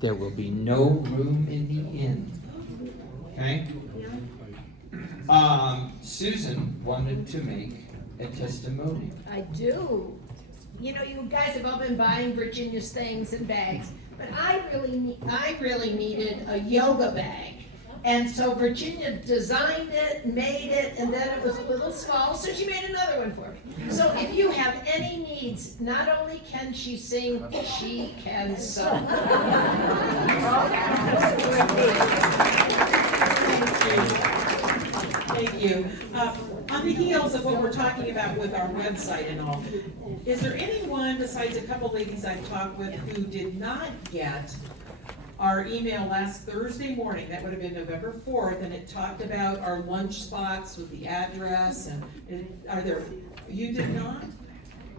there will be no room in the inn. Okay? Susan wanted to make a testimony. I do. You know, you guys have all been buying Virginia's things and bags, but I really needed a yoga bag. And so Virginia designed it, made it, and then it was a little small, so she made another one for me. So if you have any needs, not only can she sing, she can sew. Thank you. On the heels of what we're talking about with our website and all, is there anyone besides a couple ladies I've talked with who did not get our email last Thursday morning? That would have been November 4th, and it talked about our lunch spots with the address, and are there, you did not?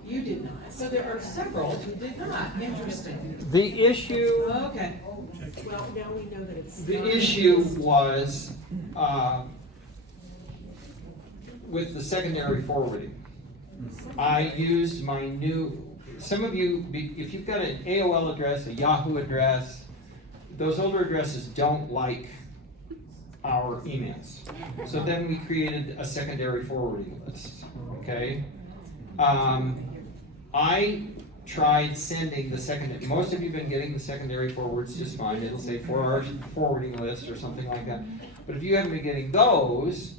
You did not. So there are several who did not. Interesting. The issue, Okay. Well, now we know that it's. the issue was, with the secondary forwarding. I used my new, some of you, if you've got an AOL address, a Yahoo address, those older addresses don't like our emails. So then we created a secondary forwarding list, okay? I tried sending the second, most of you have been getting the secondary forwards just fine. It'll say 4 hours forwarding list or something like that. But if you haven't been getting those,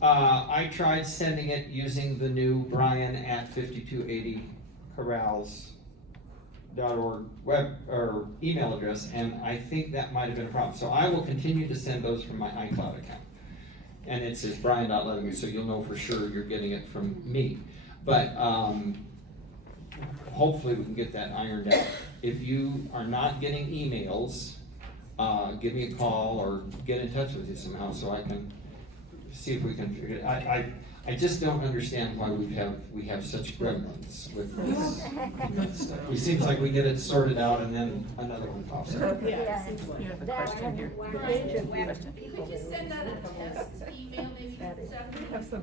I tried sending it using the new brian@5280corrals.org web or email address, and I think that might have been a problem. So I will continue to send those from my iCloud account. And it says brian.leatherman, so you'll know for sure you're getting it from me. But hopefully we can get that ironed out. If you are not getting emails, give me a call or get in touch with you somehow so I can see if we can figure it. I just don't understand why we have such gremlins with this stuff. It seems like we get it sorted out and then another one pops up. Yeah, you have a question here. Could you send that a test email, maybe 7 tomorrow, so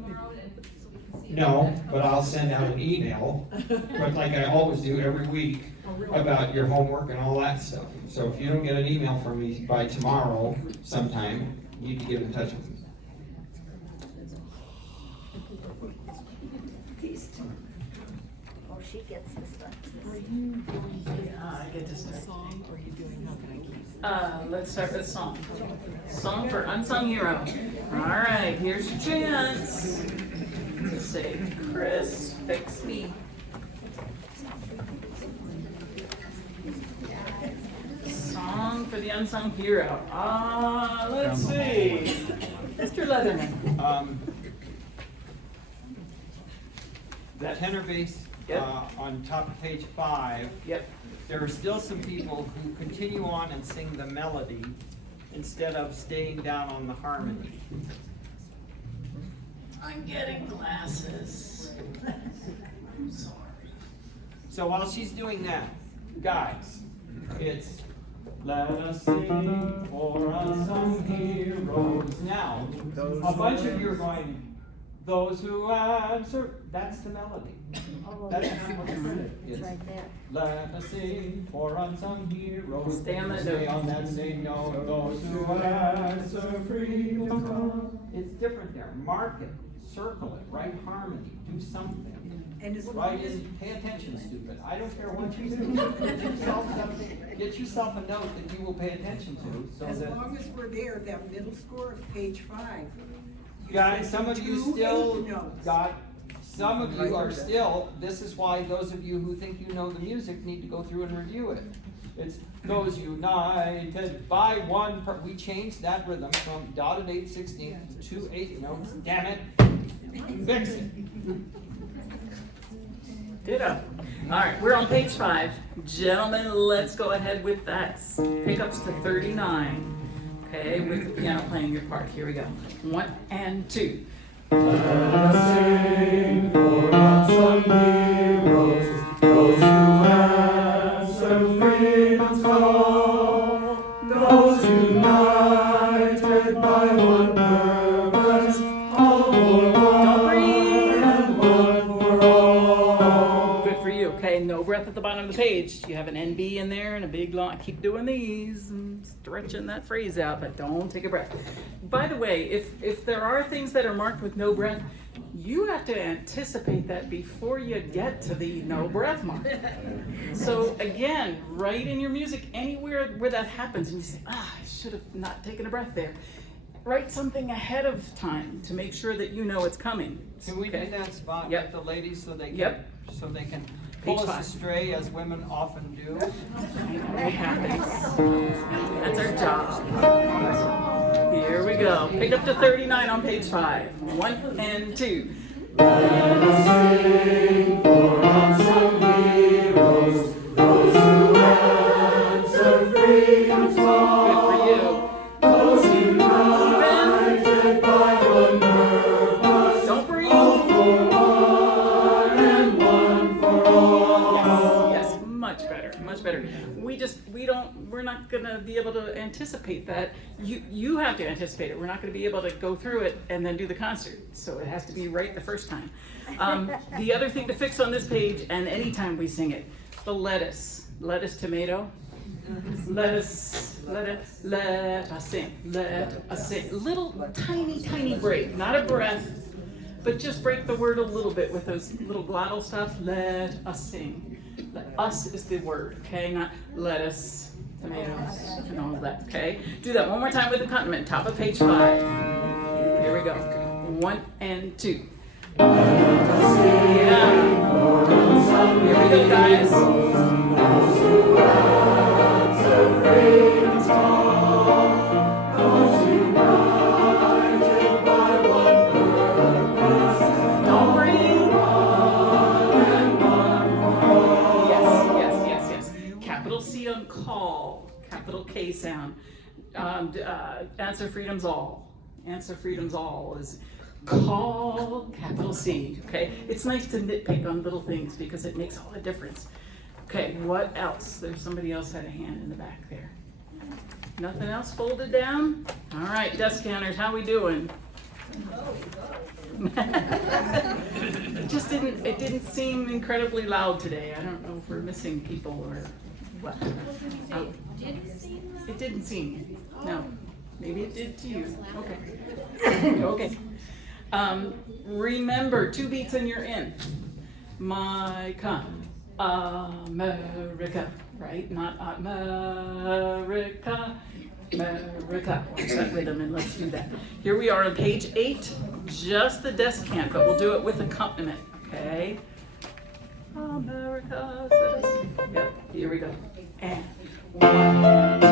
we can see? No, but I'll send out an email, but like I always do every week, about your homework and all that stuff. So if you don't get an email from me by tomorrow sometime, you need to get in touch with me. Oh, she gets this stuff. I get to start. Song, or are you doing, how can I keep? Let's start with song. Song for Unsung Hero. All right, here's your chance to say, Chris, fix me. Song for the Unsung Hero. Let's see. Mr. Leatherman. That tenor bass Yep. on top of page 5, Yep. there are still some people who continue on and sing the melody instead of staying down on the harmony. I'm getting glasses. I'm sorry. So while she's doing that, guys, it's let us sing for unsung heroes. Now, a bunch of you are going, those who answer, that's the melody. That's not what the melody is. Right there. Let us sing for unsung heroes. Stay on that Stay note. on that same note. Those who answer freedom's call. It's different there. Mark it, circle it, write harmony, do something. And as long Write as, in, pay attention, stupid. I don't care what you do. Get yourself a note that you will pay attention to, so as that. long as we're there, that middle score of page 5. Guys, some of you still 2 8 notes. got, some of you are still, this is why those of you who think you know the music need to go through and review it. It's those united by one, we changed that rhythm from dotted 8/16 to 8 notes, damn it. Fix it. Ditto. All right, we're on page 5. Gentlemen, let's go ahead with that. Pickups to 39. Okay, with the piano playing your part. Here we go. 1 and 2. Let us sing for unsung heroes, those who answer freedom's call, those united by one purpose, all for one and one for all. Good for you. Okay, no breath at the bottom of the page. page, you have an NB in there and a big long, I keep doing these and stretching that phrase out, but don't take a breath. By the way, if there are things that are marked with no breath, you have to anticipate that before you get to the no breath mark. So again, write in your music anywhere where that happens and you say, I should have not taken a breath there. Write something ahead of time to make sure that you know it's coming. Can we Okay? do that spot Yep. with the ladies so they can, Yep. so they can Page pull 5. us astray as women often do? I know it happens. That's our job. Here we go. Pick up to 39 on page 5. 1 and 2. Good for you. Don't breathe. Yes, much better, much better. We're not gonna be able to anticipate that. You have to anticipate it. We're not gonna be able to go through it and then do the concert. So it has to be right the first time. The other thing to fix on this page, and anytime we sing it, the lettuce tomato. Let us sing. Little tiny break, not a breath, but just break the word a little bit with those little glottal stops. Let us sing. Us is the word, okay? Not lettuce, tomatoes, and all of that, okay? Do that one more time with accompaniment. Top of page 5. Here we go. 1 and 2. Yeah. Here we go, guys. Don't breathe. Yes. Capital C on call, capital K sound. Answer freedom's all. Answer freedom's all is call, capital C, okay? It's nice to nitpick on little things because it makes all the difference. Okay, what else? There's somebody else had a hand in the back there. Nothing else folded down? All right, desk counters, how we doing? It didn't seem incredibly loud today. I don't know if we're missing people or what. It didn't seem, no. Maybe it did to you. Okay. Okay. Remember, 2 beats and you're in. My America, right? Not America. America. Watch that rhythm and let's do that. Here we are on page 8, just the descant, but we'll do it with accompaniment, okay? America. Yep, here we go. And 1 and 2.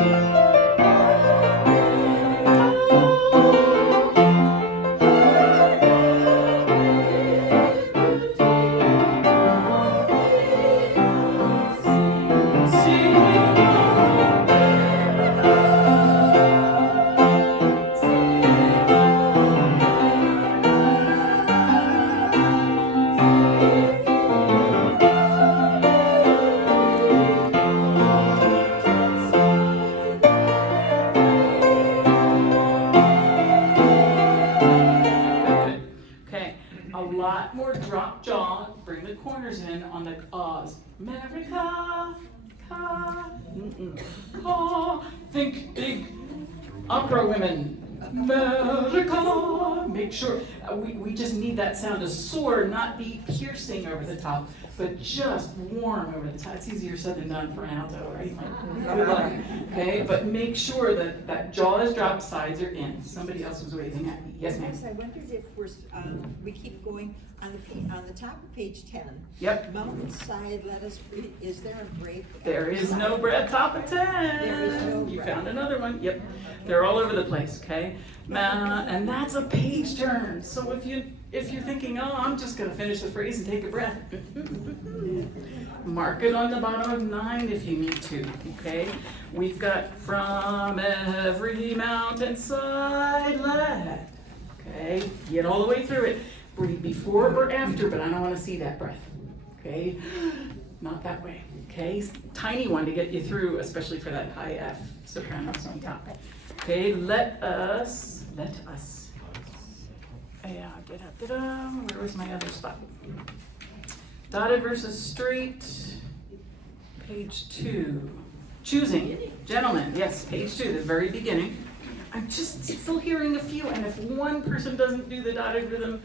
More drop jaw, bring the corners in on the ahs. America, ca, think big, opera women. America, make sure, we just need that sound to soar, not be piercing over the top, but just warm over the top. It's easier said than done for an alto, right? Good luck. Okay, but make sure that jaw is dropped, sides are in. Somebody else was waving at me. Yes, ma'am. Yes, I wondered if we keep going on the top of page 10. Yep. Mountainside, let us breathe. Is there a break? There is no breath, top of 10. There is no You breath. found another one. Yep. They're all over the place, okay? And that's a page turn. So if you're thinking, oh, I'm just gonna finish the phrase and take a breath. Mark it on the bottom of 9 if you need to, okay? We've got from every mountainside let. Okay, get all the way through it. Breathe before or after, but I don't want to see that breath. Okay, not that way. Okay, tiny one to get you through, especially for that high F sopranos on top. Okay, let us. Yeah, where was my other spot? Dotted versus straight. page 2. Choosing, gentlemen, yes, page 2, the very beginning. I'm just still hearing a few, and if one person doesn't do the dotted rhythm,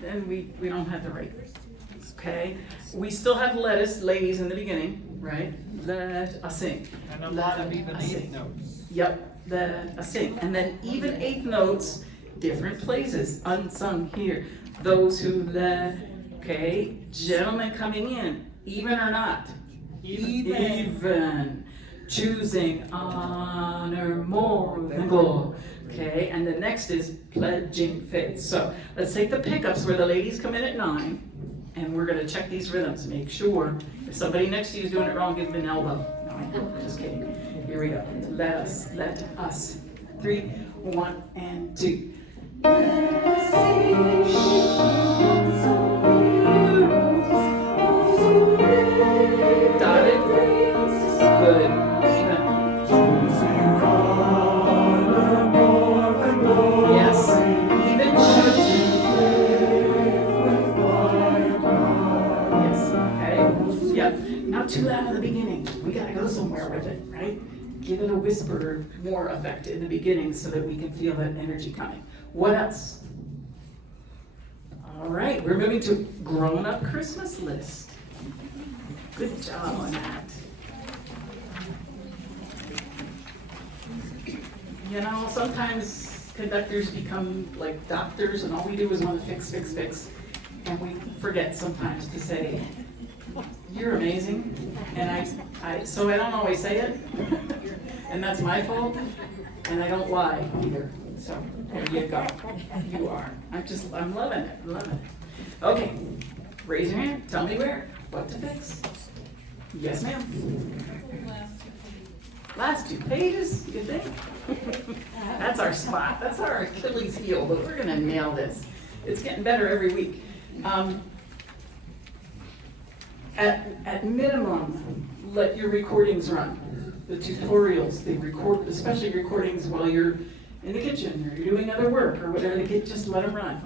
then we don't have the right. Okay? We still have lettuce, ladies in the beginning, right? Let us sing. And a lot of even Let us eighth sing. notes. Yep, let us sing. And then even eighth notes, different places, unsung here. Those who let, okay? Gentlemen coming in, even or not? Even. Choosing honor more than gold. Okay, and the next is pledging faith. So let's take the pickups where the ladies come in at 9, and we're gonna check these rhythms. Make sure if somebody next to you is doing it wrong, give them an elbow. No, just kidding. Here we go. Let us. 3, 1, and 2. Dotted. Good. Even. Yes. Even. Yes. Okay. Yep. Not too loud in the beginning. We gotta go somewhere with it, right? Give it a whisper more effect in the beginning so that we can feel that energy coming. What else? All right, we're moving to grown-up Christmas list. Good job on that. You know, sometimes conductors become like doctors and all we do is want to fix. And we forget sometimes to say, you're amazing. And so I don't always say it. And that's my fault. And I don't lie either. So there you go. You are. I'm loving it. Okay. Raise your hand. Tell me where. What to fix. Yes, ma'am. Last 2 pages, you think? That's our spot. That's our Achilles heel, but we're gonna nail this. It's getting better every week. At minimum, let your recordings run. The tutorials, they record, especially recordings while you're in the kitchen or you're doing other work or whatever, just let them run.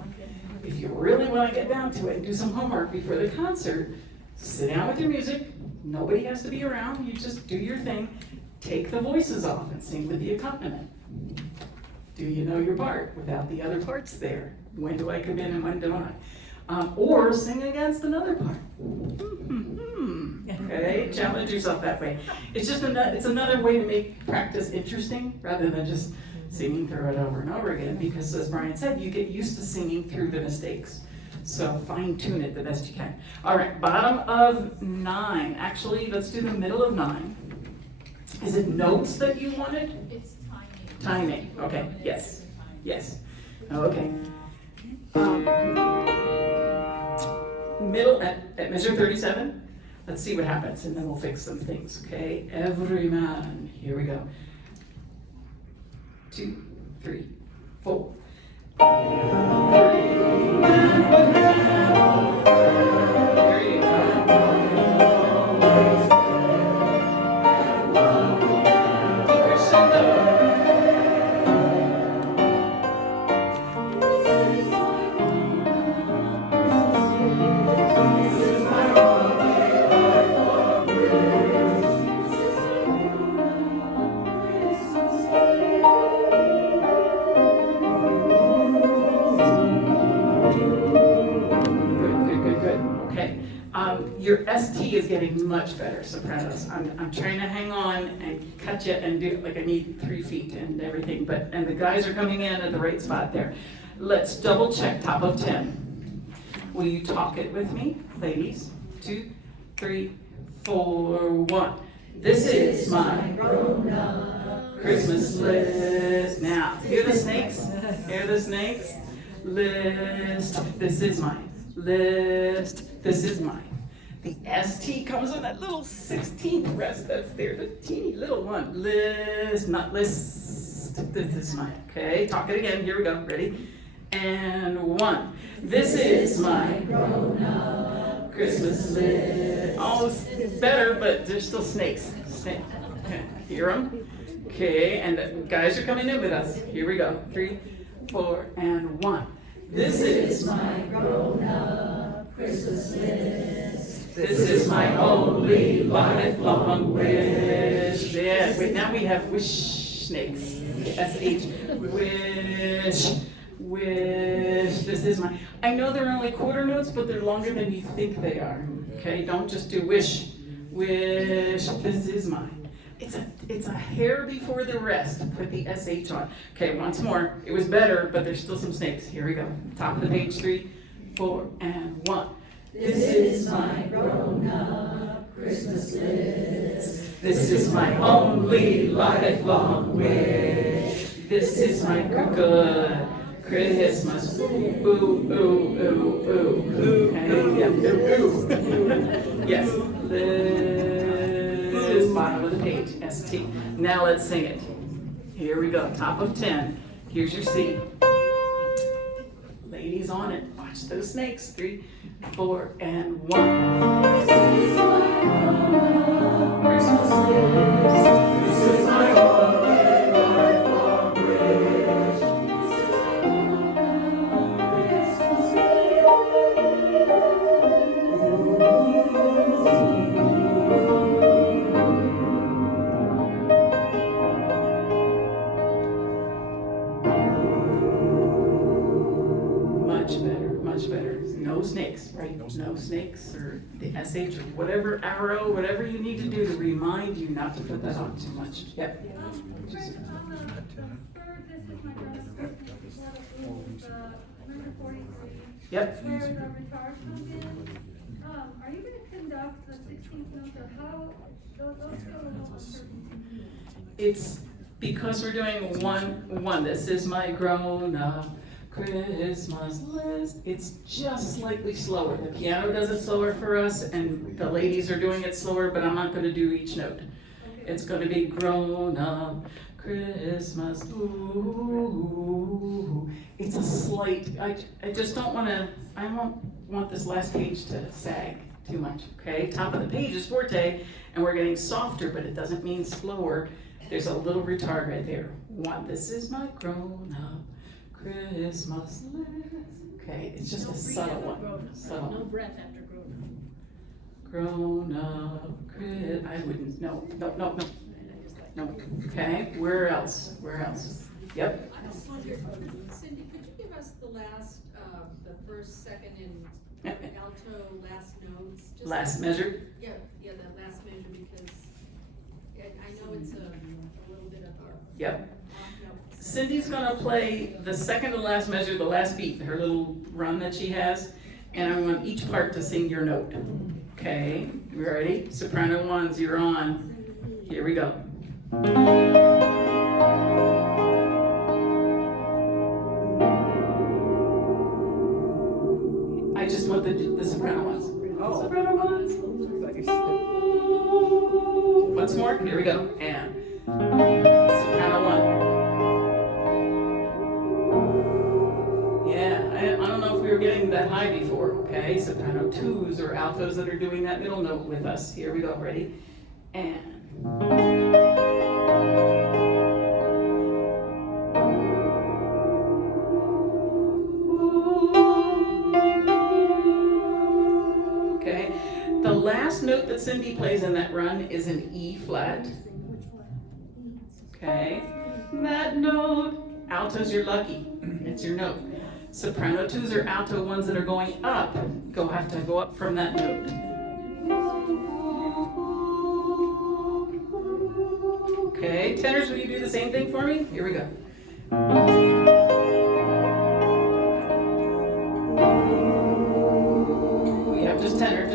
If you really want to get down to it and do some homework before the concert, sit down with your music. Nobody has to be around. You just do your thing. Take the voices off and sing with the accompaniment. Do you know your part without the other parts there? When do I come in and when don't I? Or sing against another part. Okay, challenge yourself that way. It's another way to make practice interesting rather than just singing through it over and over again, because as Brian said, you get used to singing through the mistakes. So fine tune it the best you can. All right, bottom of 9. Actually, let's do the middle of 9. Is it notes that you wanted? It's timing. Timing, okay, yes. Okay. Middle, at measure 37, let's see what happens, and then we'll fix some things, okay? Every man, here we go. 2, 3, 4. There you go. Your ST is getting much better, sopranos. I'm trying to hang on and cut you and do, like I need 3 feet and everything, and the guys are coming in at the right spot there. Let's double check top of 10. Will you talk it with me, ladies? 2, 3, 4, 1. This is my grown-up Christmas list. Now, hear the snakes? Hear the snakes? List. This is mine. List. This is mine. The ST comes on that little 16th rest that's there, the teeny little one. List, not list. This is mine. Okay, talk it again. Here we go. Ready? And 1. This is my grown-up Christmas list. Almost better, but there's still snakes. Snake. Okay. Hear them? Okay, and the guys are coming in with us. Here we go. 3, 4, and 1. This is my grown-up Christmas list. This is my only lifelong wish. Yeah, wait, now we have wish snakes. S-H. Wish. Wish. This is my. I know they're only quarter notes, but they're longer than you think they are. Okay, don't just do wish. Wish. This is mine. It's a hair before the rest. Put the SH on. Okay, once more. It was better, but there's still some snakes. Here we go. Top of the page, 3, 4, and 1. This is my grown-up Christmas list. This is my only lifelong wish. This is my good Christmas. Ooh, ooh, ooh, ooh. Ooh, hey, yeah, ooh, ooh. Yes. List, bottom of the page, ST. Now let's sing it. Here we go, top of 10. Here's your C. Ladies on it. Watch those snakes. 3, 4, and 1. This is my Christmas list. This is my only lifelong wish. This is my much better, much better. No snakes, right? No snakes or the SH or whatever arrow, whatever you need to do to remind you not to put that on too much. Yep. Chris, on the third, this is my brother's number 43. Yep. Where the guitar comes in, are you gonna conduct the 16th note, or how, those feel a little uncertain? It's because we're doing one. This is my grown-up Christmas list. It's just slightly slower. The piano does it slower for us, and the ladies are doing it slower, but I'm not going to do each note. It's going to be grown-up Christmas. Ooh. It's a slight. I just don't want to. I won't want this last page to sag too much. Okay, top of the page is forte, and we're getting softer, but it doesn't mean slower. There's a little retard right there. 1. This is my grown-up Christmas list. Okay, it's just a subtle one. Subtle. No breath after grown Grown-up I wouldn't. No. No. Okay. Where else? Yep. Cindy, could you give us the last, the first, second, and alto last notes? Just Last measure. Yeah, that last measure, because I know it's a little bit of a Yep. off note. Cindy's gonna play the second to last measure, the last beat, her little run that she has, and I want each part to sing your note. Okay, you ready? Soprano 1s, you're on. Here we go. I just want the soprano ones. Oh. Soprano ones. Once more, here we go. And soprano 1. Yeah, I don't know if we were getting that high before, okay? Soprano 2s or altos that are doing that middle note with us. Here we go, ready? And. Okay, the last note that Cindy plays in that run is an E flat. Okay, that note, altos, you're lucky, it's your note. Soprano 2s or alto ones that are going up, have to go up from that note. Okay, tenors, will you do the same thing for me? Here we go. Yep, just tenor.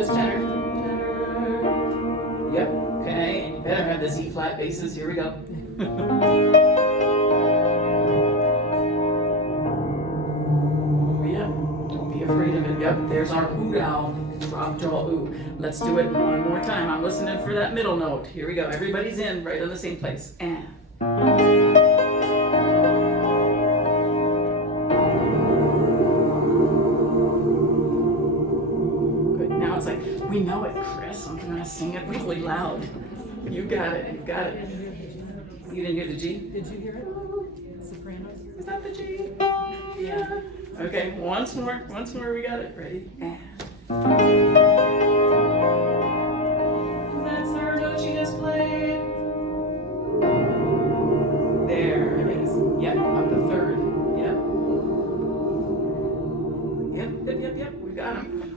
Yep, okay, and you better have the E flat basses. Here we go. Yep, don't be afraid of it. Yep, there's our ooh down. Drop jaw ooh. Let's do it one more time. I'm listening for that middle note. Here we go. Everybody's in right on the same place. And. Good. Now it's like, we know it, Chris. I'm gonna sing it really loud. You got it. You didn't hear the G? Did you hear it? Sopranos? Is that the G? Yeah. Okay, once more, we got it. Ready? And.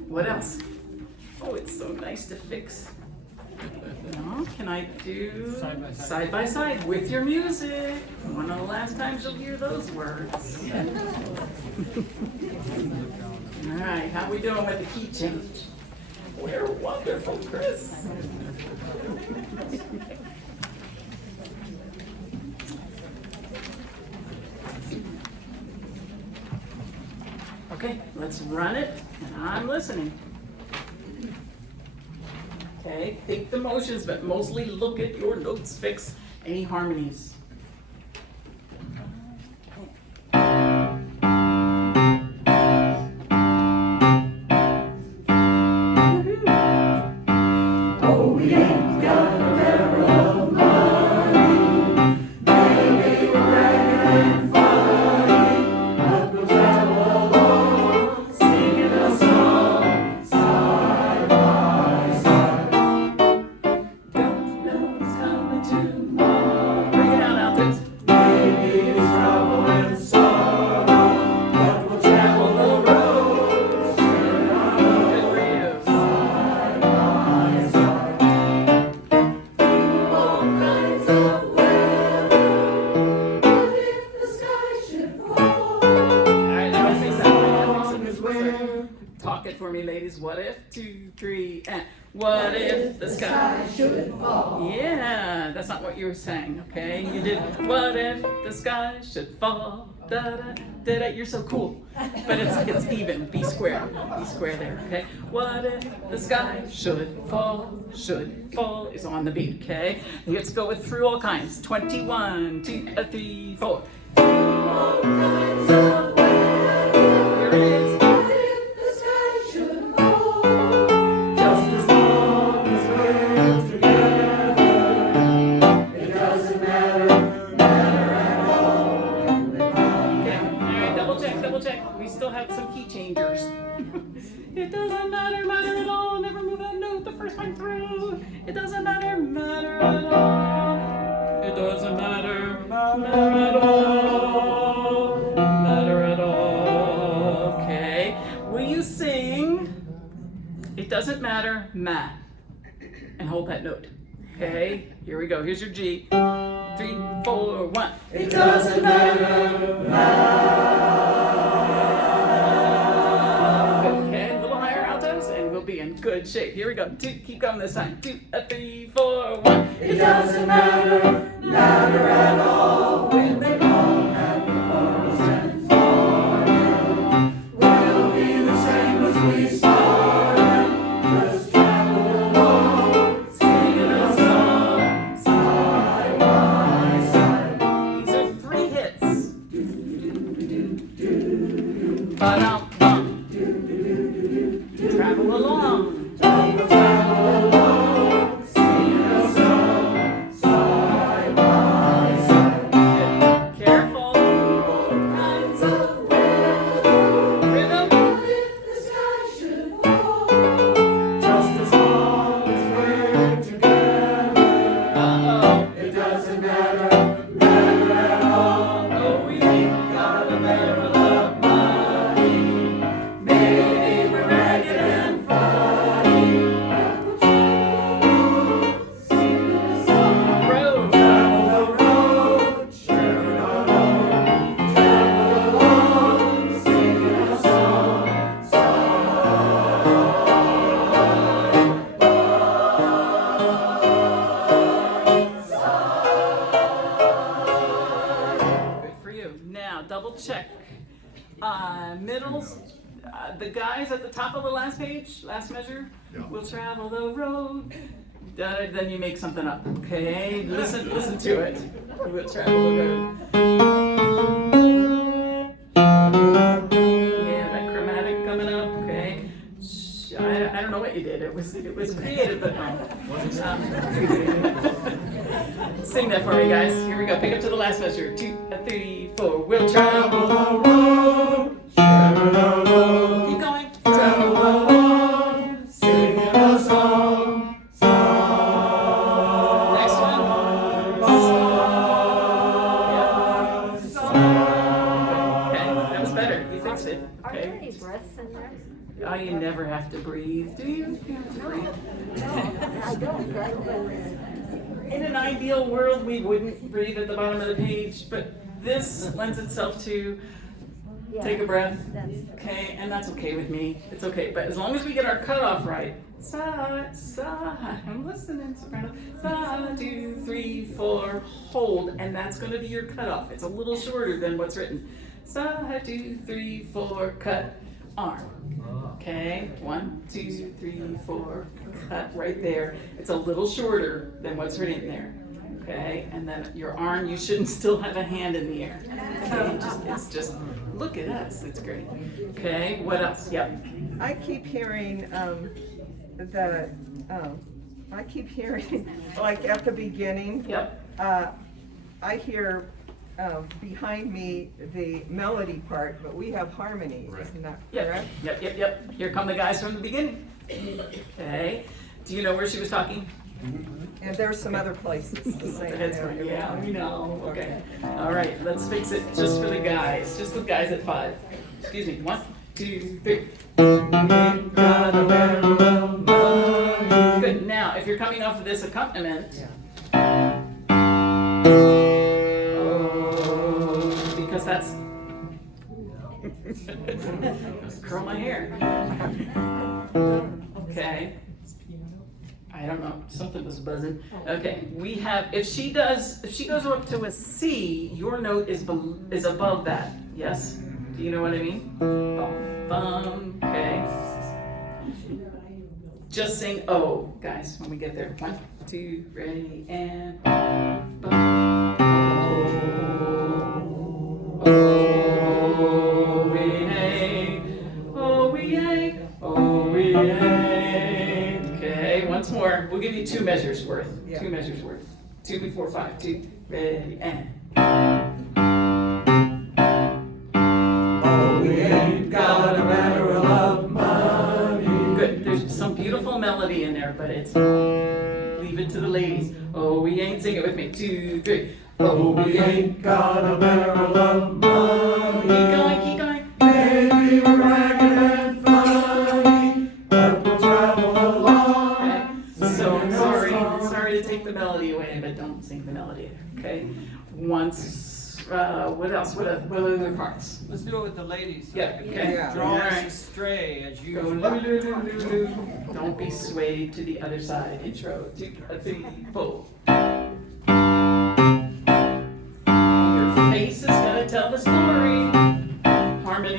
What else? Oh, it's so nice to fix. No, can I do side by side with your music? One of the last times you'll hear those words. All right, how we doing with the key change? We're wonderful, Chris. Okay, let's run it, and I'm listening. Okay, think the motions, but mostly look at your notes, fix any harmonies. Bring it out, Altos. Good for you. All right, now let's fix that. Talk it for me, ladies. What if? 2, 3, and what if the sky should fall? Yeah, that's not what you were saying, okay? You did, what if the sky should fall? Da da da da. You're so cool. But it's even. B square. B square there, okay? What if the sky should fall? Should fall is on the beat, okay? Let's go with through all kinds. 21, 2, 3, 4. All kinds of weather. Here it is. We still have some key changers. It doesn't matter, matter at all. Never move that note the first time through. It doesn't matter, matter at all. It doesn't matter, matter at all. Matter at all. Okay. Will you sing? It doesn't matter, ma. And hold that note. Okay. Here we go. Here's your G. 3, 4, 1. It doesn't matter, be in good shape. Here we go. 2, keep going this time. 2, 3, 4, 1. It doesn't matter, matter at all. When they all have the chorus and we'll be the same as we started. Just travel along, singing a song, side by side. These are 3 hits. Ba-dum. Travel along. Travel along, sing a song, side by side. Good. Careful. All kinds of weather. Rhythm. What if the sky should fall? Just as long as we're together. Uh-oh. It doesn't matter, matter at all. Oh, we ain't got a barrel of money. Maybe we're ragged and funny. Singing a song. Road. Travel the road, share it alone. Travel along, singing a song. Good for you. Now, double check. Middles. The guys at the top of the last page, last measure, will travel the road. Then you make something up, okay? Listen to it. We'll travel the road. Yeah, that chromatic coming up, okay? I don't know what you did. It was creative, but no. Sing that for me, guys. Here we go. Pick up to the last measure. 2, 3, 4. We'll travel the road. Keep going. Travel along, singing a song, song. Next one. Song. Okay, that was better. You fixed it. Are Okay. there any breaths in there? Oh, you never have to breathe, do you? You have to breathe. I don't, In an ideal world, we wouldn't breathe at the bottom of the page, but this lends itself to take a breath, okay, and that's okay with me. It's okay, but as long as we get our cutoff right, sa, sa, I'm listening, soprano. Sa, 2, 3, 4, hold, and that's going to be your cutoff. It's a little shorter than what's written. Sa, 2, 3, 4, cut, arm. Okay, 1, 2, 3, 4, cut right there. It's a little shorter than what's written there. Okay, and then your arm, you shouldn't still have a hand in the air. Okay, it's just, look at us, it's great. Okay, what else? Yep. I keep hearing, like at the beginning, Yep. I hear, behind me, the melody part, but we have harmony, isn't that correct? Yep. Here come the guys from the beginning. Okay, do you know where she was talking? And there's some other places the same. That's right, yeah, we know, okay. All right, let's fix it just for the guys, just the guys at 5. Excuse me, 1, 2, 3. Good, now, if you're coming off of this accompaniment, because that's, curl my hair. Okay. I don't know, something was buzzing. Okay, we have, if she goes up to a C, your note is above that, yes? Do you know what I mean? Bum, bum, okay. Just sing O, guys, when we get there. 1, 2, ready, and bum. Oh, we hey, oh, we hey, oh, we hey. Okay, once more. We'll give you 2 measures worth. Yeah. 2 measures worth. 2 before 5. 2, ready, and. Oh, we ain't got a matter of money. Good. There's some beautiful melody in there, but it's leave it to the ladies. Oh, we ain't, sing it with me. 2, 3. Oh, we ain't got a barrel of money. Keep going, keep going. Maybe we're ragged and funny, but we'll travel along. Okay. So sorry to take the melody away, but don't sing the melody. Okay. Once, what else? What other parts? Let's do it with the ladies. Yeah, okay. Yeah. Draw All us right. astray as Go usual. loo. Don't be swayed to the other side. Intro, 2, 3, 4. Your face is gonna tell the story. Harmony.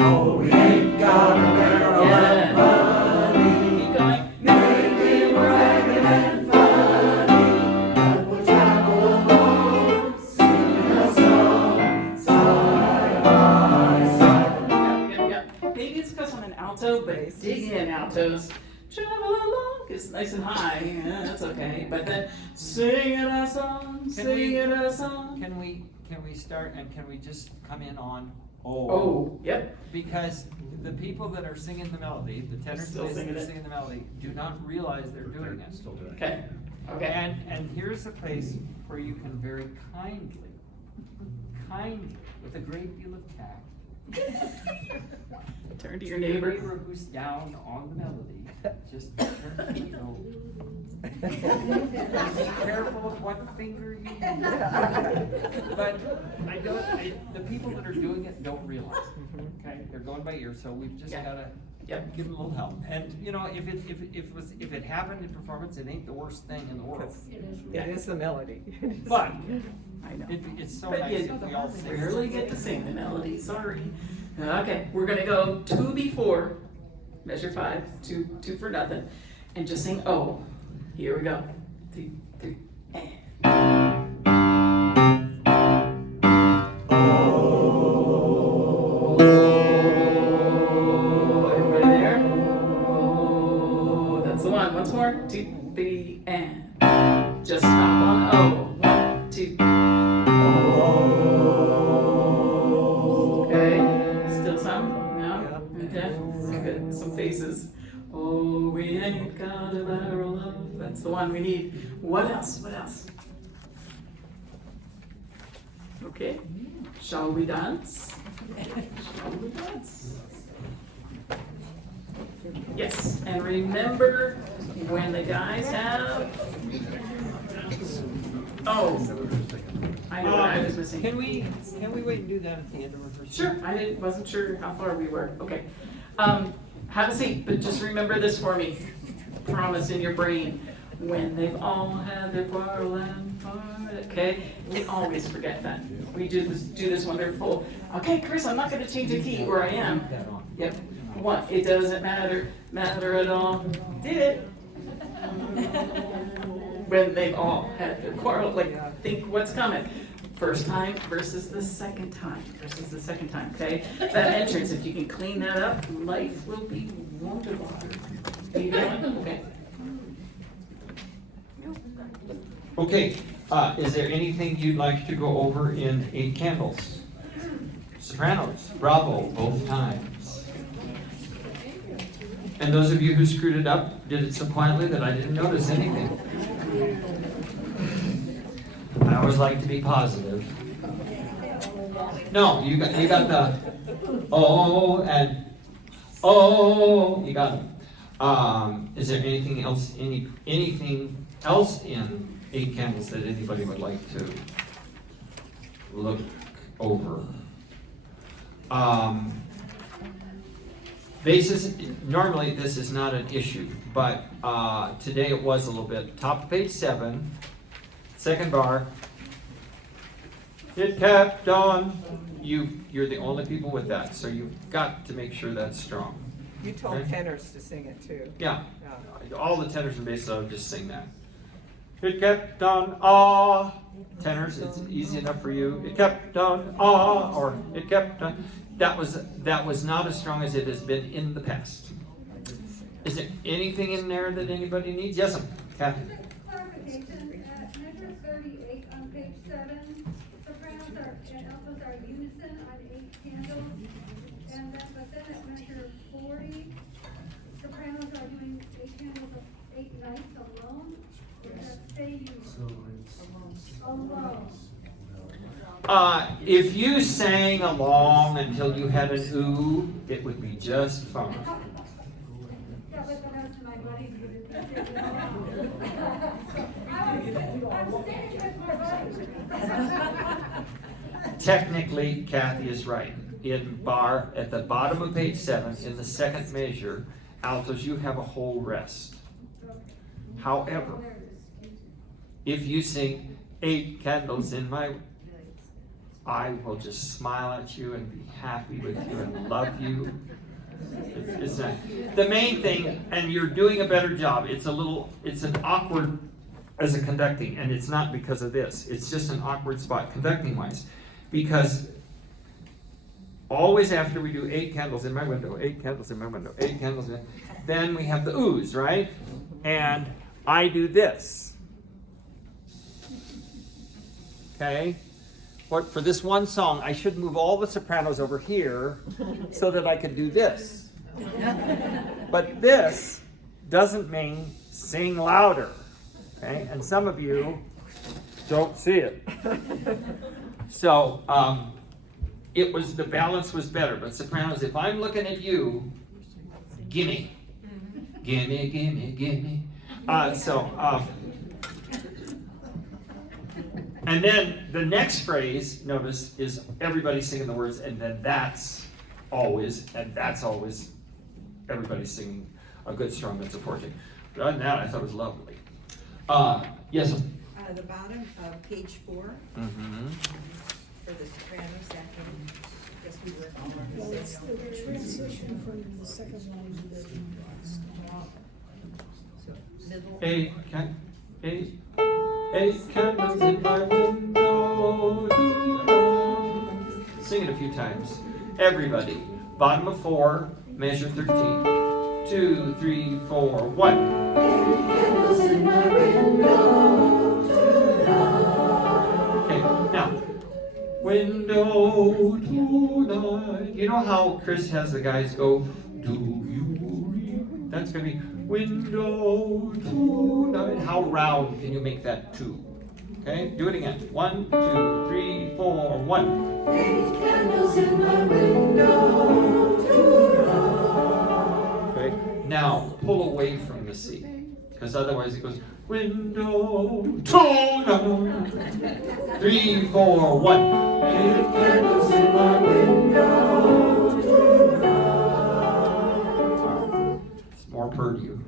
Oh, we ain't got a barrel of money. Keep going. Maybe we're ragged and funny, but we'll travel along, singing a song, side by side. Yep. Maybe it's because I'm an alto, but dig in, altos. Travel along. It's nice and high. Yeah, that's okay. But then sing it a song, sing it a song. Can we start and can we just come in on oh? Oh, yep. Because the people that are singing the melody, the tenors Still that singing are it. singing the melody, do not realize they're doing it. Okay. And here's a place where you can very kindly, with a great deal of tact, Turn to your the neighbor. neighbor who's down on the melody, just turn to the note. Be careful of what finger you use. But the people that are doing it don't realize, okay? They're going by ear, so we've just Yeah. gotta Yep. give them a little help. And, you know, if it happened in performance, it ain't the worst thing in the world. It is the melody. But I know. it's so But nice you if we all sing. rarely get to sing the melody, sorry. Okay, we're gonna go 2 before, measure 5, 2 for nothing, and just sing O. Here we go. 2, 3, and. Everybody there? Oh, that's the one. Once more. 2, 3, and. Just stop on O. 1, 2. Okay. Still some? No? Okay. Good. Some faces. Oh, we ain't got a barrel of. That's the one we need. What else? What else? Okay. Shall we dance? Shall we dance? Yes, and remember, when the guys have, oh, I know what I was missing. Can we wait and do that at the end of rehearsal? Sure, wasn't sure how far we were, okay. Have a seat, but just remember this for me, promise in your brain. When they've all had their quarrel and fight, okay? We always forget that. We do this wonderful, okay, Chris, I'm not gonna change the key where I am. Yep, what, it doesn't matter at all. Did it? When they've all had their quarrel, like, think what's coming. First time versus the second time, okay? That entrance, if you can clean that up, life will be wonderful. You going? Okay. Okay, is there anything you'd like to go over in 8 Candles? Sopranos, bravo, both times. And those of you who screwed it up, did it so quietly that I didn't notice anything. I always like to be positive. No, you got the oh and oh, you got it. Is there anything else anything else in 8 Candles that anybody would like to look over? Basis, normally this is not an issue, but today it was a little bit. Top of page 7, second bar. It kept on. You're the only people with that, so you've got to make sure that's strong. You told Okay. tenors to sing it too. Yeah, Yeah. all the tenors and basses, I would just sing that. It kept on, ah. Tenors, it's easy enough for you. It kept on, ah, or it kept on. That was not as strong as it has been in the past. Is there anything in there that anybody needs? Yes, Kathy. Clarification, at measure 38 on page 7, sopranos and altos are unison on 8 candles, but then at measure 40, sopranos are doing 8 candles of 8 nights alone. Does that say alone? If you sang along until you had an ooh, it would be just fine. Yeah, but the rest of my buddies would I'm standing with my buddies. Technically, Kathy is right. In bar, at the bottom of page 7, in the second measure, altos, you have a whole rest. However, if you sing 8 candles in my, I will just smile at you and be happy with you and love you. It's not, the main thing, and you're doing a better job. It's an awkward as a conducting, and it's not because of this. It's just an awkward spot conducting wise, because always after we do 8 candles in my window, 8 candles in my window, 8 candles in, then we have the oohs, right? And I do this. Okay? For this one song, I should move all the sopranos over here so that I could do this. But this doesn't mean sing louder. Okay? And some of you don't see it. So the balance was better. But sopranos, if I'm looking at you, gimme. Gimme, gimme, gimme. And then the next phrase, notice, is everybody singing the words, and then that's always everybody singing a good strong mezzo forte. But other than that, I thought it was lovely. Yes? The bottom of page 4, Mm-hmm. for the sopranos, that can, I guess we were all on the Well, it's same the note. transition from the second line to the So, middle. 8 candles in my window. Sing it a few times. Everybody. Bottom of 4, measure 13. 2, 3, 4, 1. 8 candles in my window tonight. Okay, now. Window tonight. You know how Chris has the guys go, do you read? That's going to be window tonight. How round can you make that 2? Okay, do it again. 1, 2, 3, 4, 1. 8 candles in my window tonight. Okay, Now, pull away from the C, because otherwise it goes window, two, no, 3, 4, 1. Little candles in my window tonight. It's more per you.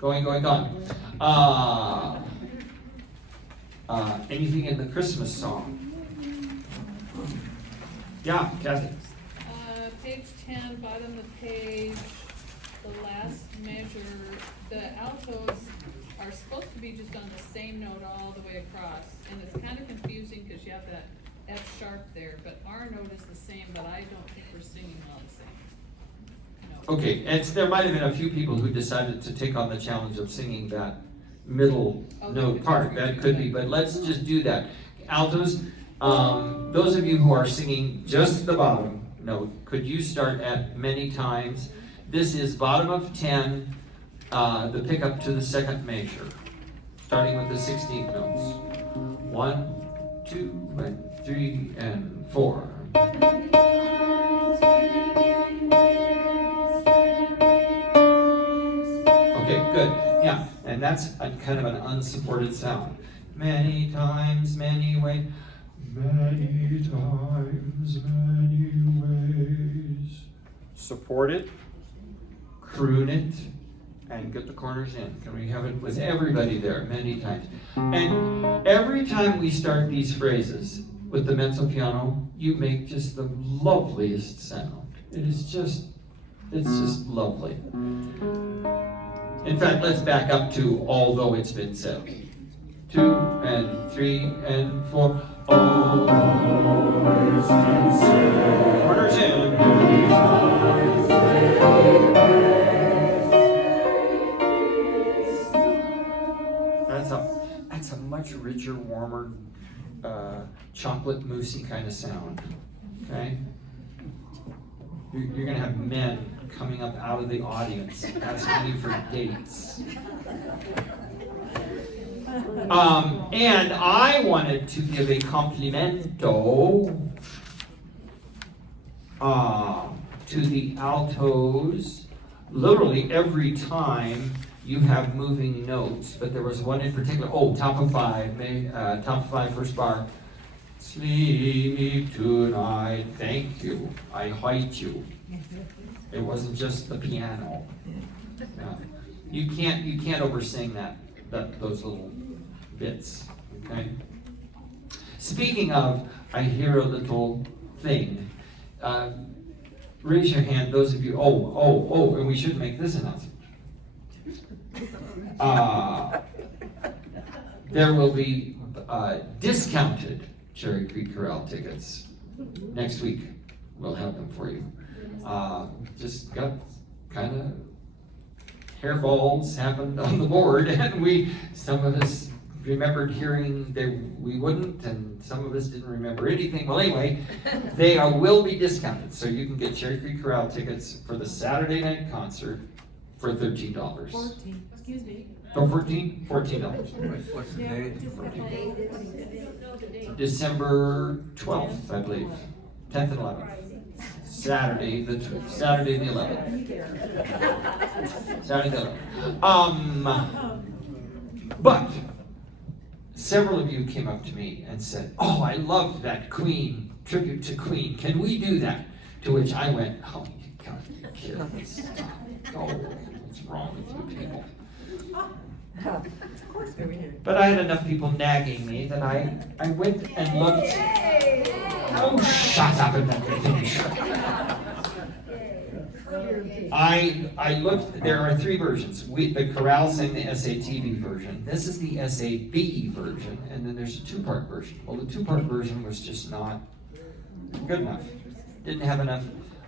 Going. Anything in the Christmas song? Yeah, Kathy. Page 10, bottom of the page, the last measure, the altos are supposed to be just on the same note all the way across, and it's kind of confusing because you have that F sharp there, but our note is the same, but I don't think we're singing all the same. No. Okay, there might have been a few people who decided to take on the challenge of singing that middle note part. That could be, but let's just do that. Altos, those of you who are singing just the bottom note, could you start at many times? This is bottom of 10, the pickup to the second measure, starting with the 16th notes. 1, 2, and 3, and 4. Okay, good. Yeah, and that's kind of an unsupported sound. Many times, many ways. Many times, many ways. Support it, croon it, and get the corners in. Can we have it with everybody there many times? And every time we start these phrases with the mezzo piano, you make just the loveliest sound. It's just lovely. In fact, let's back up to although it's been said. 2 and 3 and 4. Although it's been said. Corners in. That's a much richer, warmer, chocolate moussey kind of sound. Okay? You're going to have men coming up out of the audience asking you for dates. And I wanted to give a complimento to the altos. Literally every time you have moving notes, but there was one in particular. Top of 5, top of 5, first bar. Sleep tonight, thank you, I hate you. It wasn't just the piano. No. You can't oversing those little bits, okay? Speaking of, I hear a little thing. Raise your hand, those of you, and we should make this announcement. There will be discounted Cherry Creek Corral tickets. Next week, we'll have them for you. Just got kind of hairballs happened on the board, and some of us remembered hearing we wouldn't, and some of us didn't remember anything. Well, anyway, they will be discounted, so you can get Cherry Creek Corral tickets for the Saturday night concert for $13. 14, excuse me. Oh, $14? $14. What's the date? December 12th, I believe. 10th and 11th. Saturday the 11th. Saturday the 11th. But several of you came up to me and said, "Oh, I loved that Queen, tribute to Queen. Can we do that?" To which I went, "Oh, you gotta be kidding. Stop. Oh, what's wrong with you people?" Of course, we do. But I had enough people nagging me that I went and looked. Oh, shut up and let me finish. I looked, there are 3 versions. The chorale sang the SATB version. This is the SAB version, and then there's a 2-part version. Well, the 2-part version was just not good enough. Didn't have enough.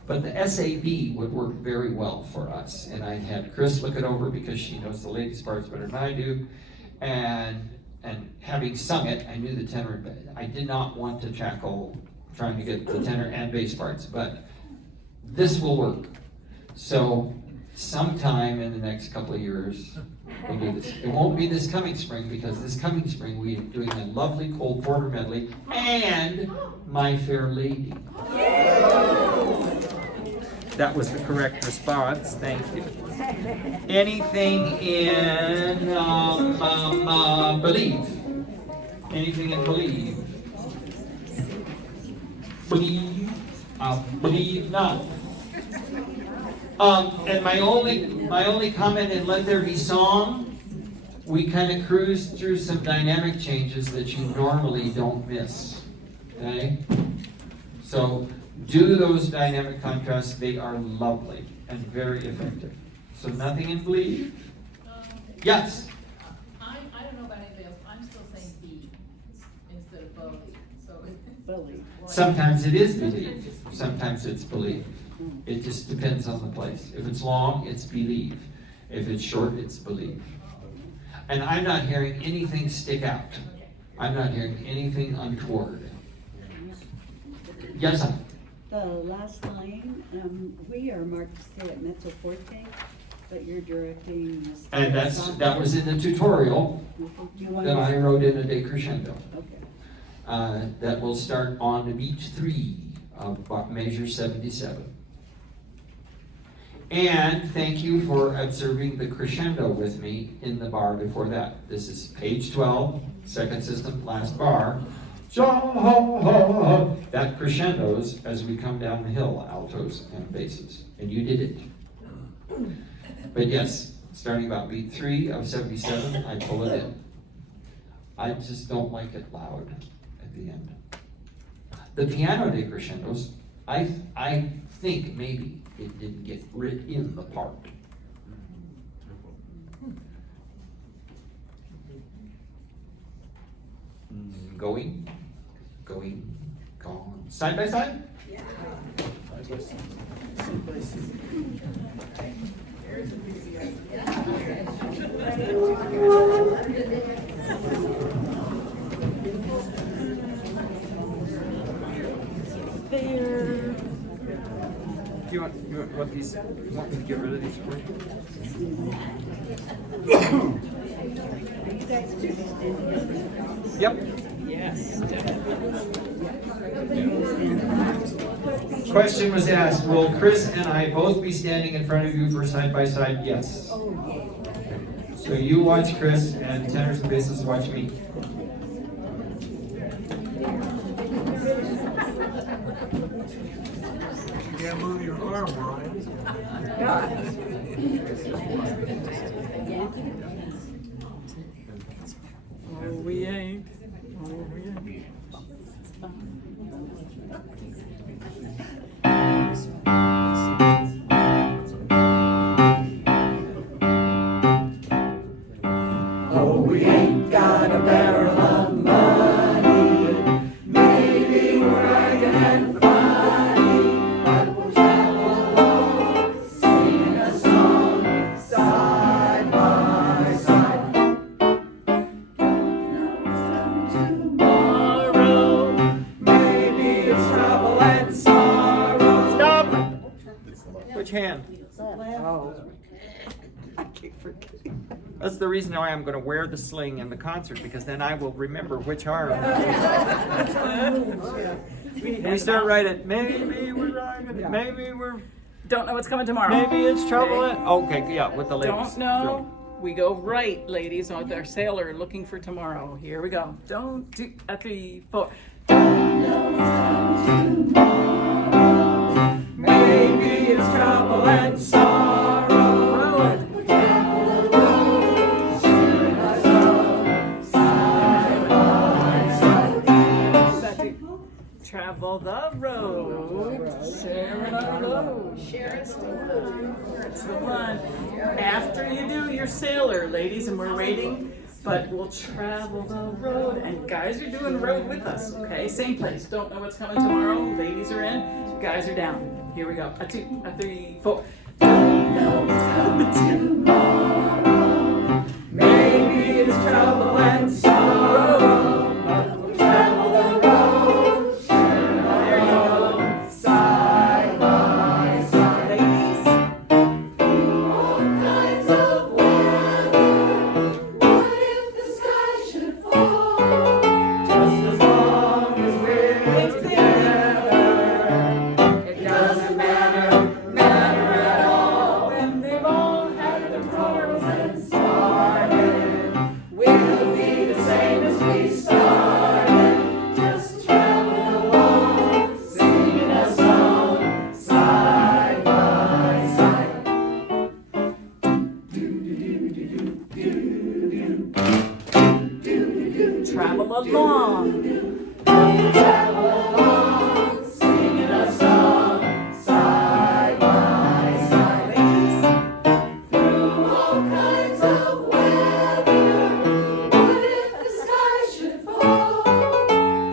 But the SAB would work very well for us. And I had Chris look it over because she knows the ladies' parts better than I do. And having sung it, I knew the tenor. I did not want to tackle trying to get the tenor and bass parts, but this will work. So sometime in the next couple of years, we'll do this. It won't be this coming spring, because this coming spring, we're doing a lovely Cole Porter medley and My Fair Lady. That was the correct response, thank you. Anything in Believe? Anything in Believe? Believe, believe not. And my only comment in Let There Be Song, we kind of cruised through some dynamic changes that you normally don't miss. Okay? So do those dynamic contrasts, they are lovely and very effective. So nothing in Believe? Yes? I don't know about anybody else, I'm still saying B instead of believe, so. Believe. Sometimes it is Believe, sometimes it's Believe. It just depends on the place. If it's long, it's Believe. If it's short, it's Believe. And I'm not hearing anything stick out. I'm not hearing anything untoward. Yes, sir. The last line, we are marked to stay at Mezzo Forte, but you're directing us. to And that was in the tutorial Do you want that to- I wrote in a decrescendo. Okay. That will start on beat 3 of measure 77. And thank you for observing the crescendo with me in the bar before that. This is page 12, second system, last bar. That crescendos as we come down the hill, altos and basses. And you did it. But yes, starting about beat 3 of 77, I pull it in. I just don't like it loud at the end. The piano decrescendos, I think maybe it didn't get writ in the part. Going, gone. Side by side? Yeah. There. Do you want these, you want me to get rid of these for you? Are you guys two standing? Yep. Yes. Question was asked, will Chris and I both be standing in front of you for side by side? Yes. Oh, yeah. So you watch Chris and tenors and basses watch me. You can't move your arm, Brian. Oh, we ain't. Oh, we ain't. Oh, we ain't got a barrel of money. Maybe we're arguing and funny, but we'll travel along, singing a song, side by side. Tomorrow, maybe it's trouble and sorrow. Stop! Which hand? Oh, I keep forgetting. That's the reason why I'm going to wear the sling in the concert, because then I will remember which arm. We start writing, maybe we're riding, maybe we're, Don't know what's coming tomorrow. maybe it's trouble. Okay, yeah, with the ladies. Don't know. We go right, ladies, with our sailor looking for tomorrow. Here we go. Don't do a 3, 4. Maybe it's trouble and sorrow. Road. What's that do? Travel the road, sharing our load. It's the one. After you do your sailor, ladies, and we're waiting, but we'll travel the road. And guys are doing road with us, okay? Same place. Don't know what's coming tomorrow. Ladies are in, guys are down. Here we go. A 2, a 3, 4. Don't know what's coming tomorrow. Maybe it's trouble and sorrow. But we'll travel the road, sharing There you our go. load, side by side. Ladies. travel along. Travel along, singing a song, side by side. Ladies, through all kinds of weather, what if the sky should fall?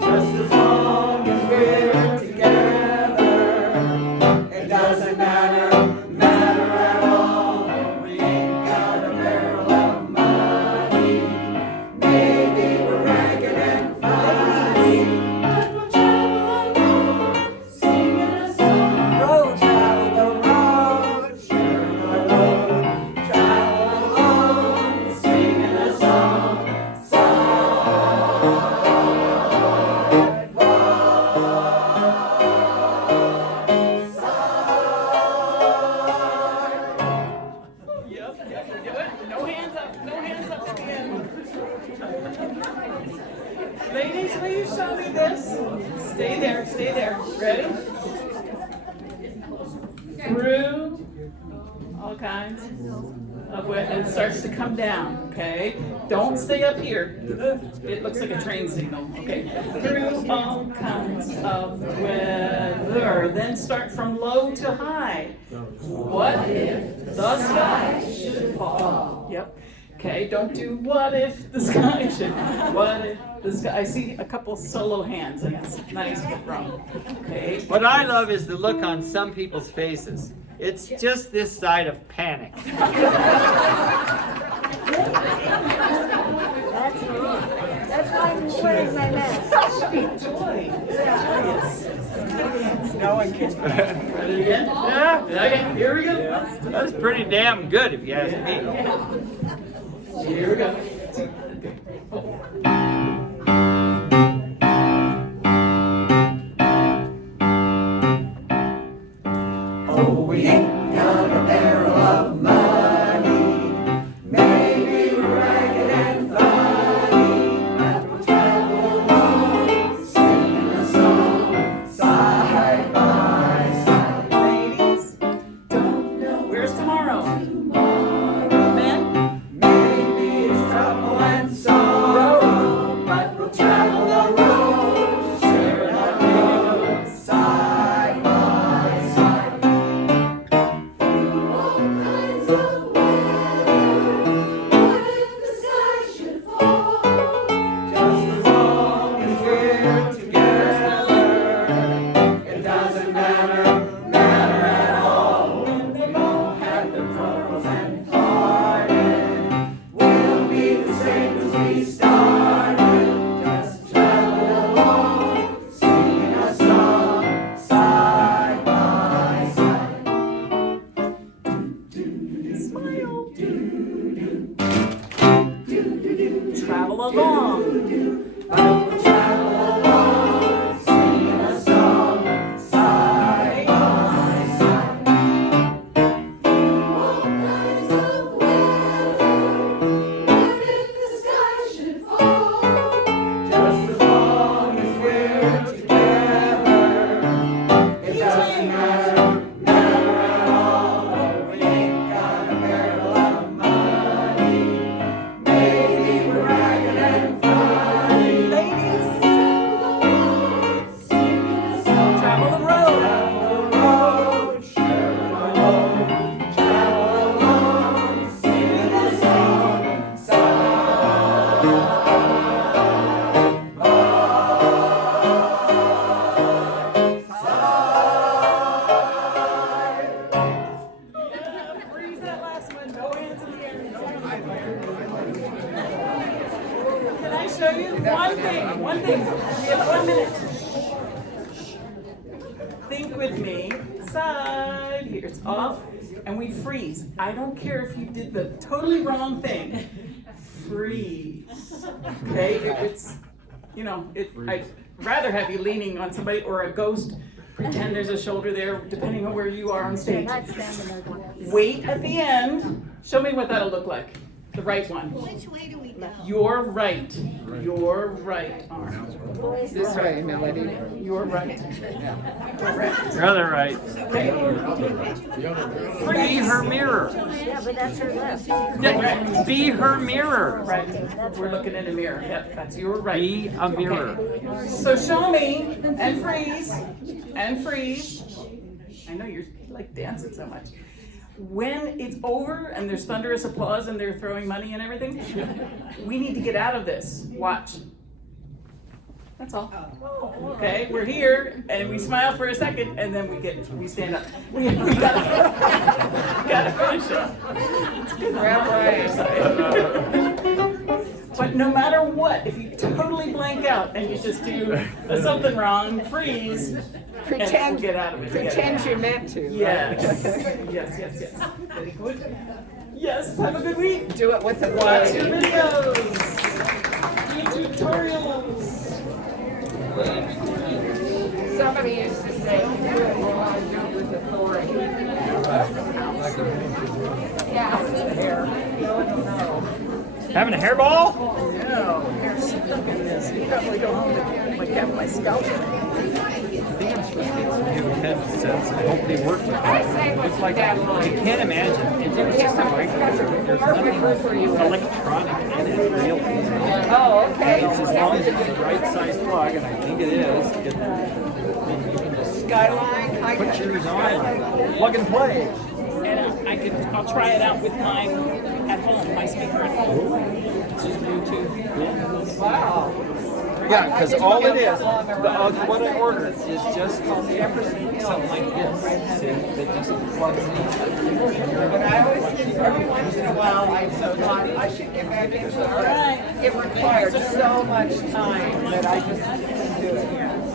Just as long as we're together, it doesn't matter at all. We ain't got a barrel of money. Maybe we're ragged and funny, but we'll travel along, singing a song. Road, travel the road, share the road. Travel along, singing a song, Yep, we do it. No hands up at the end. Ladies, will you show me this? Stay there. Ready? Through all kinds of weather, and it starts to come down, okay? Don't stay up here. It looks like a train signal, okay? Through all kinds of weather. Then start from low to high. What if the sky should fall? Yep. Okay, don't do what if the sky should. What if the sky? I see a couple solo hands, and it's nice but wrong. Okay. What I love is the look on some people's faces. It's just this side of panic. That's why I'm wearing my mask. No one can. Ready again? Yeah, Okay, here we go. that's pretty damn good if you ask me. Here we go. Oh, we ain't got a barrel of money. Maybe we're ragged and funny, but we'll travel along, singing a song, side by side. Ladies, don't know. Where's tomorrow? Men? Maybe it's trouble and sorrow, but we'll travel the road, share the road, side by side. All kinds of weather, what if the sky should fall? Just as long as we're together, it doesn't matter at all. When they've all had their troubles and parted, we'll be the same as we started. Just travel along, singing a song, side by side. Smile. Travel along. We'll travel along, singing a song, side by side. All kinds of weather, what if the sky should fall? Just as long as we're together, it doesn't matter at all. We ain't got a barrel of money. Maybe we're ragged and funny. Ladies, Singing a song. travel the road. Travel the road, share the road. Travel along, singing a song, side Freeze that last one. No hands in the air. Can I show you one thing? One thing. We have 1 minute. Think with me. Side. Here it's off, and we freeze. I don't care if you did the totally wrong thing. Freeze. Okay. It's I'd rather have you leaning on somebody or a ghost. Pretend there's a shoulder there, depending on where you are on stage. Wait at the end. Show me what that'll look like. The right one. Which way do we You're right. You're right. This way, Melody. You're right. You're other right. Be her mirror. Yeah, but that's her left. Yeah, be her mirror. Right. We're looking in a mirror. Yep, that's you're right. Be a mirror. Okay. So show me and freeze and freeze. I know you're like dancing so much. When it's over and there's thunderous applause and they're throwing money and everything, we need to get out of this. Watch. That's all. Okay, we're here and we smile for a second and then we stand up. We gotta finish it. But no matter what, if you totally blank out and you just do something wrong, freeze, and we'll get out of it together. Pretend you meant to. Yes. Yes. Very good. Yes, have a good week. Do it with the Watch body. your videos. Do tutorials. Somebody used to say, do it while I do it with authority. Yeah, hair. No. Having a hairball? No, they're stuck in this. You probably go home and like have my scalp. I think I'm supposed to give 10 cents and hope they work with it. It's like, you can't imagine. It's just a microwave. There's nothing electronic in it, really. Oh, okay. It's as long as it's the right size plug, and I think it is, then you can just Skyline, put yours on and plug and play. And I'll try it out with mine at home, my speaker at home. It's just Bluetooth. wow. Yeah, because all it is, what I ordered is just something like this. See, that just plugs in. But I always think every once in a while, I so thought I should get back into it. It required so much time that I just didn't do it.